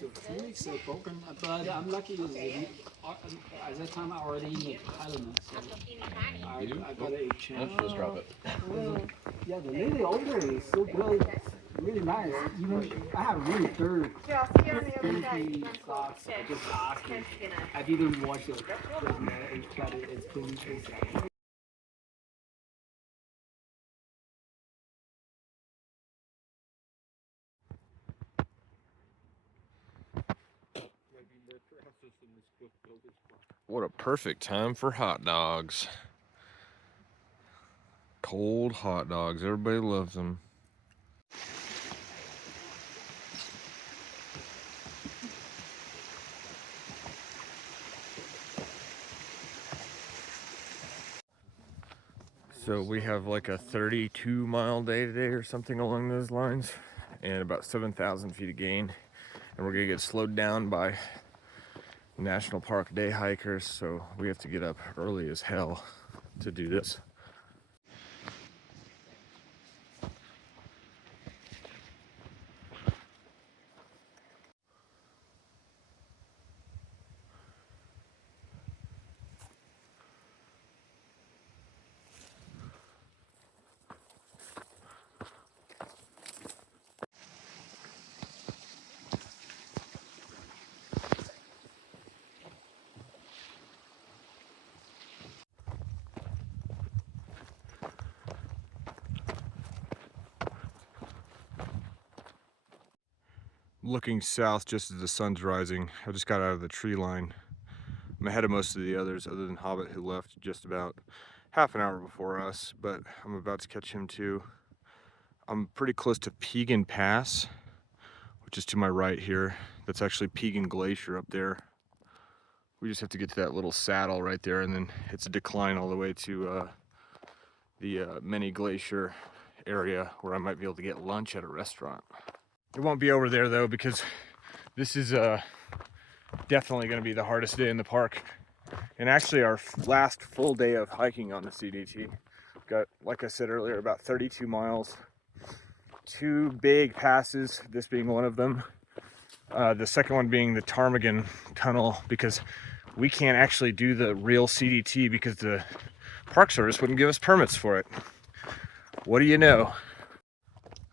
So 3 weeks broken, but I'm lucky at that time I already in the parliament, so I got a chance. Let's drop it. Yeah, the lady over is so good, really nice. Even I have really dirty socks. I just asked her. I didn't wash it, but it's been so. What a perfect time for hot dogs. Cold hot dogs. Everybody loves them. So we have like a 32-mile day today or something along those lines, and about 7,000 feet of gain. And we're gonna get slowed down by National Park day hikers, so we have to get up early as hell to do this. Looking south just as the sun's rising. I just got out of the tree line. I'm ahead of most of the others, other than Hobbit, who left just about half an hour before us, but I'm about to catch him too. I'm pretty close to Pegan Pass, which is to my right here. That's actually Pegan Glacier up there. We just have to get to that little saddle right there, and then it's a decline all the way to the mini glacier area where I might be able to get lunch at a restaurant. It won't be over there though, because this is definitely going to be the hardest day in the park, and actually our last full day of hiking on the CDT. Got, like I said earlier, about 32 miles, 2 big passes, this being one of them. The second one being the Tarmaggan tunnel, because we can't actually do the real CDT because the Park Service wouldn't give us permits for it. What do you know?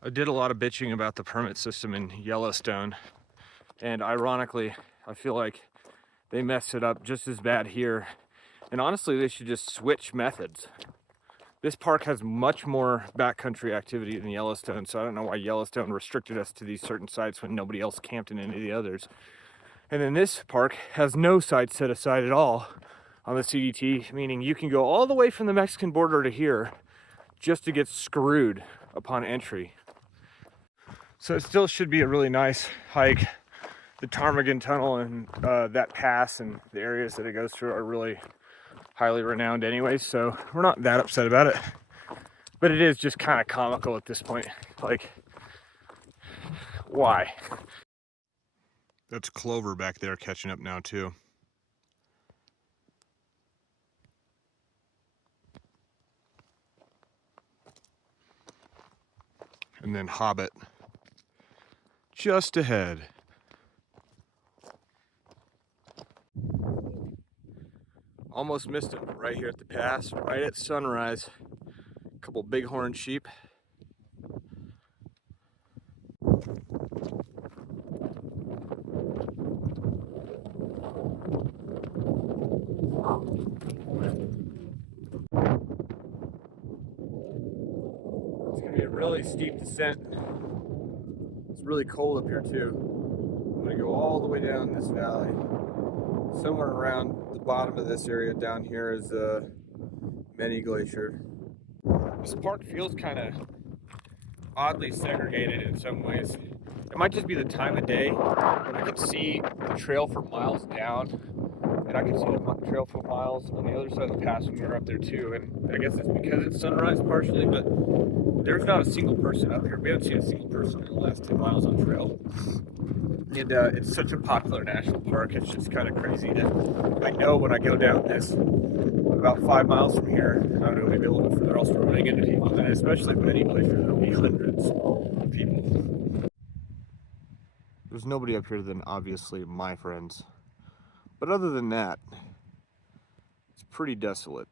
I did a lot of bitching about the permit system in Yellowstone, and ironically, I feel like they messed it up just as bad here. And honestly, they should just switch methods. This park has much more backcountry activity than Yellowstone, so I don't know why Yellowstone restricted us to these certain sites when nobody else camped in any of the others. And then this park has no sites set aside at all on the CDT, meaning you can go all the way from the Mexican border to here just to get screwed upon entry. So it still should be a really nice hike. The Tarmaggan tunnel and that pass and the areas that it goes through are really highly renowned anyway, so we're not that upset about it. But it is just kind of comical at this point. Like, why? That's Clover back there catching up now too. And then Hobbit just ahead. Almost missed him right here at the pass, right at sunrise. A couple bighorn sheep. It's gonna be a really steep descent. It's really cold up here too. I'm gonna go all the way down this valley. Somewhere around the bottom of this area down here is the mini glacier. This park feels kind of oddly segregated in some ways. It might just be the time of day, but I can see the trail for miles down, and I can see the trail for miles on the other side of the pass when we were up there too. And I guess it's because it's sunrise partially, but there's not a single person up here. We haven't seen a single person in the last 10 miles on trail. And it's such a popular national park, it's just kind of crazy that I know when I go down this about 5 miles from here, I don't know, maybe a little bit further, I'll start running into people, and especially with any glacier, there'll be hundreds of people. There's nobody up here than obviously my friends. But other than that, it's pretty desolate.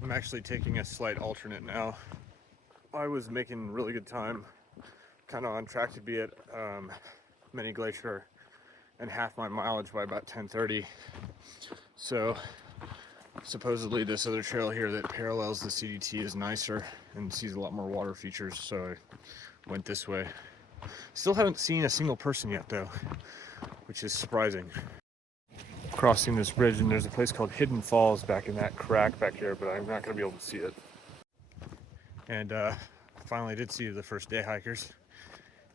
I'm actually taking a slight alternate now. I was making really good time, kind of on track to be at Mini Glacier and half my mileage by about 10:30. So supposedly this other trail here that parallels the CDT is nicer and sees a lot more water features, so I went this way. Still haven't seen a single person yet though, which is surprising. Crossing this bridge, and there's a place called Hidden Falls back in that crack back there, but I'm not going to be able to see it. And finally did see the first day hikers.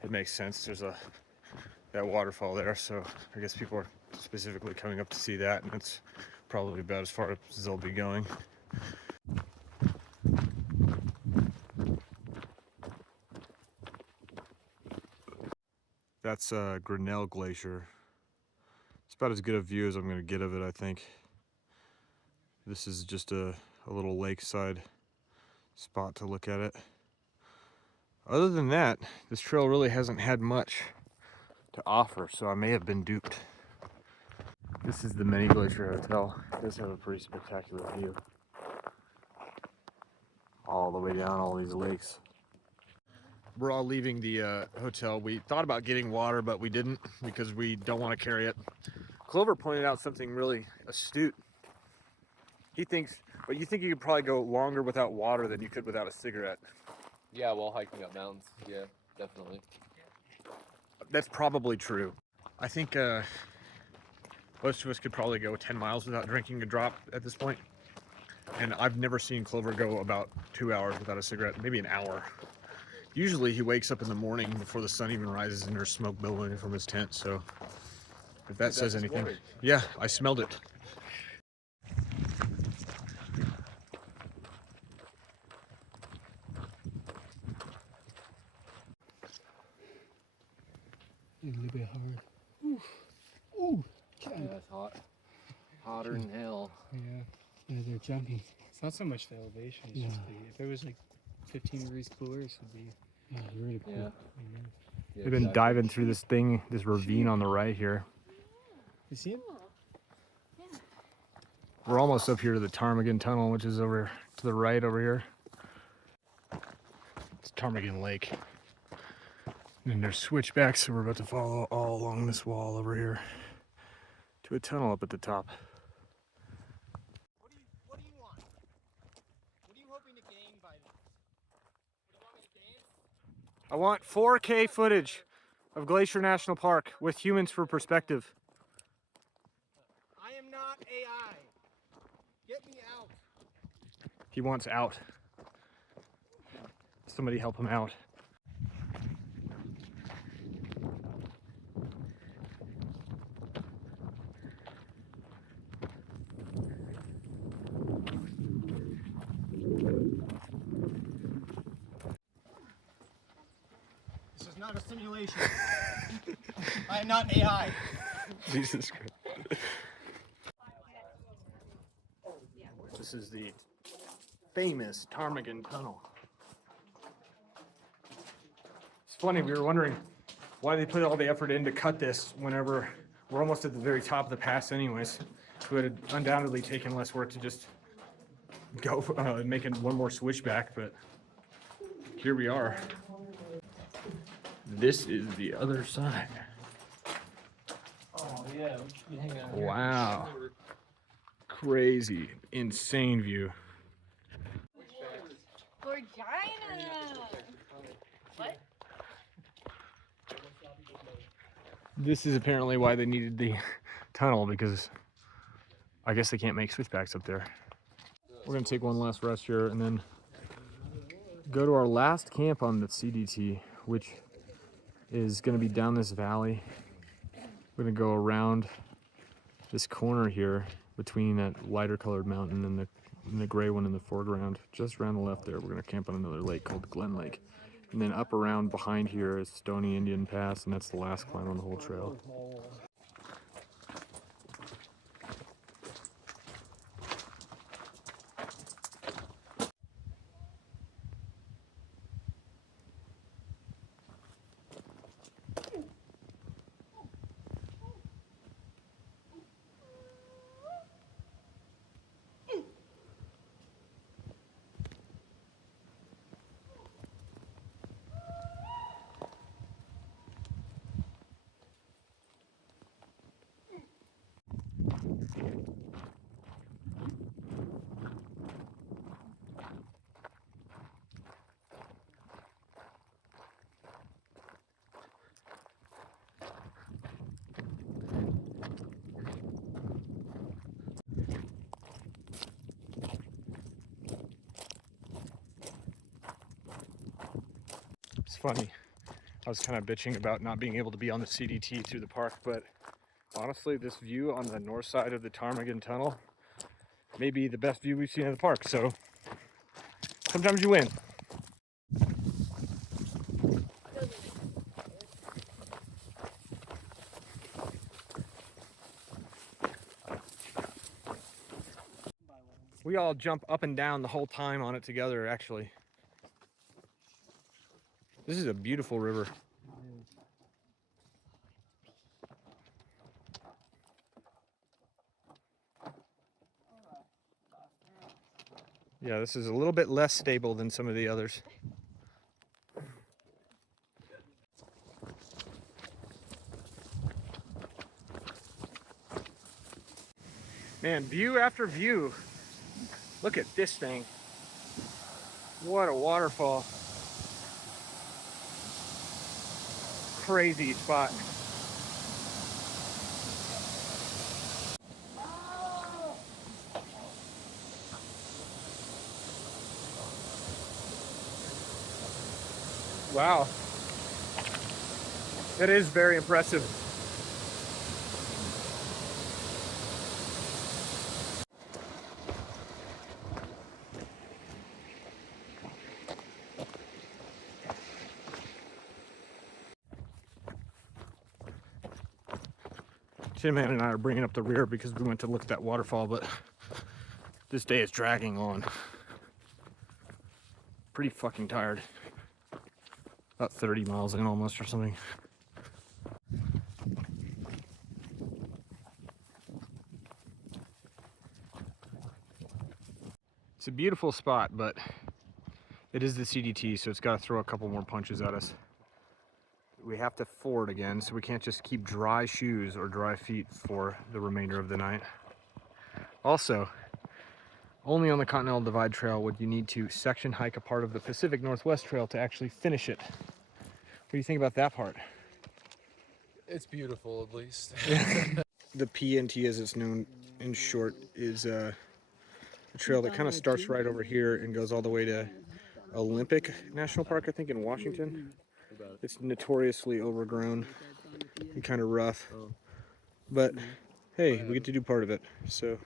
It makes sense. There's that waterfall there, so I guess people are specifically coming up to see that, and it's probably about as far as they'll be going. That's Grinnell Glacier. It's about as good a view as I'm going to get of it, I think. This is just a little lakeside spot to look at it. Other than that, this trail really hasn't had much to offer, so I may have been duped. This is the Mini Glacier Hotel. It does have a pretty spectacular view. All the way down all these lakes. We're all leaving the hotel. We thought about getting water, but we didn't because we don't want to carry it. Clover pointed out something really astute. He thinks, but you think you could probably go longer without water than you could without a cigarette. Yeah, while hiking up mountains. Yeah, definitely. That's probably true. I think most of us could probably go 10 miles without drinking a drop at this point. And I've never seen Clover go about 2 hours without a cigarette, maybe an hour. Usually he wakes up in the morning before the sun even rises and there's smoke billowing from his tent, so if that says anything. Yeah, I smelled it. A little bit hard. Ooh. Ooh. Yeah, it's hot. Hotter than hell. Yeah, they're jumping. It's not so much the elevation, it's just if it was like 15 degrees cooler, this would be Really cool. Yeah. They've been diving through this thing, this ravine on the right here. You see him? We're almost up here to the Tarmaggan tunnel, which is over to the right over here. It's Tarmaggan Lake. And there's switchbacks, so we're about to follow all along this wall over here to a tunnel up at the top. What do you want? What are you hoping to gain by this? What do you want me to dance? I want 4K footage of Glacier National Park with humans for perspective. I am not AI. Get me out. He wants out. Somebody help him out. This is not a simulation. I am not AI. Jesus Christ. This is the famous Tarmaggan Tunnel. It's funny, we were wondering why they put all the effort in to cut this whenever we're almost at the very top of the pass anyways. It would have undoubtedly taken less work to just go and make it one more switchback, but here we are. This is the other side. Oh yeah, we should be hanging out here. Wow. Crazy, insane view. Vagina! What? This is apparently why they needed the tunnel, because I guess they can't make switchbacks up there. We're gonna take one last rest here and then go to our last camp on the CDT, which is gonna be down this valley. We're gonna go around this corner here between that lighter colored mountain and the gray one in the foreground. Just around the left there, we're gonna camp on another lake called Glen Lake. And then up around behind here is Stony Indian Pass, and that's the last climb on the whole trail. It's funny, I was kind of bitching about not being able to be on the CDT through the park, but honestly, this view on the north side of the Tarmaggan tunnel may be the best view we've seen in the park, so sometimes you win. We all jump up and down the whole time on it together, actually. This is a beautiful river. Yeah, this is a little bit less stable than some of the others. Man, view after view. Look at this thing. What a waterfall. Crazy spot. Wow. That is very impressive. Tim and I are bringing up the rear because we went to look at that waterfall, but this day is dragging on. Pretty fucking tired. About 30 miles in almost or something. It's a beautiful spot, but it is the CDT, so it's got to throw a couple more punches at us. We have to ford again, so we can't just keep dry shoes or dry feet for the remainder of the night. Also, only on the Continental Divide Trail would you need to section hike a part of the Pacific Northwest Trail to actually finish it. What do you think about that part? It's beautiful, at least. The PNT, as it's known in short, is a trail that kind of starts right over here and goes all the way to Olympic National Park, I think, in Washington. It's notoriously overgrown and kind of rough, but hey, we get to do part of it, so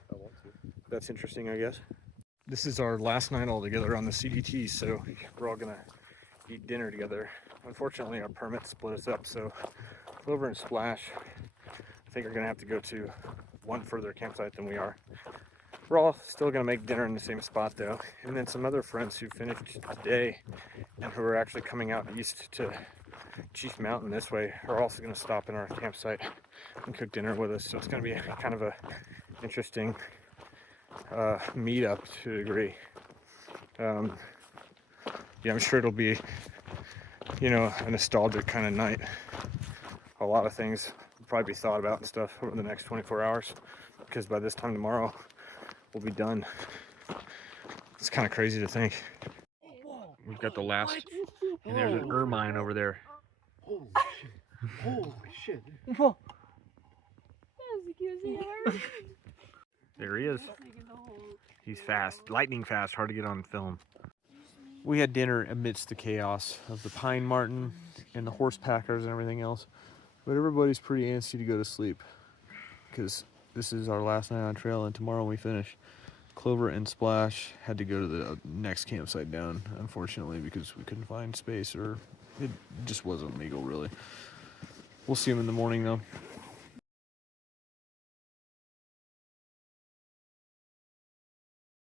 that's interesting, I guess. This is our last night all together on the CDT, so we're all gonna eat dinner together. Unfortunately, our permit split us up, so Clover and Splash, I think, are gonna have to go to one further campsite than we are. We're all still gonna make dinner in the same spot though, and then some other friends who finished today and who are actually coming out east to Chief Mountain this way are also gonna stop in our campsite and cook dinner with us. So it's gonna be kind of a interesting meetup to a degree. Yeah, I'm sure it'll be, you know, a nostalgic kind of night. A lot of things will probably be thought about and stuff over the next 24 hours, because by this time tomorrow we'll be done. It's kind of crazy to think. We've got the last, and there's an ermine over there. Holy shit. Whoa. That was the cutest thing I've ever seen. There he is. He's fast, lightning fast, hard to get on film. We had dinner amidst the chaos of the pine marten and the horse packers and everything else. But everybody's pretty antsy to go to sleep because this is our last night on trail and tomorrow we finish. Clover and Splash had to go to the next campsite down, unfortunately, because we couldn't find space or it just wasn't legal, really. We'll see them in the morning, though.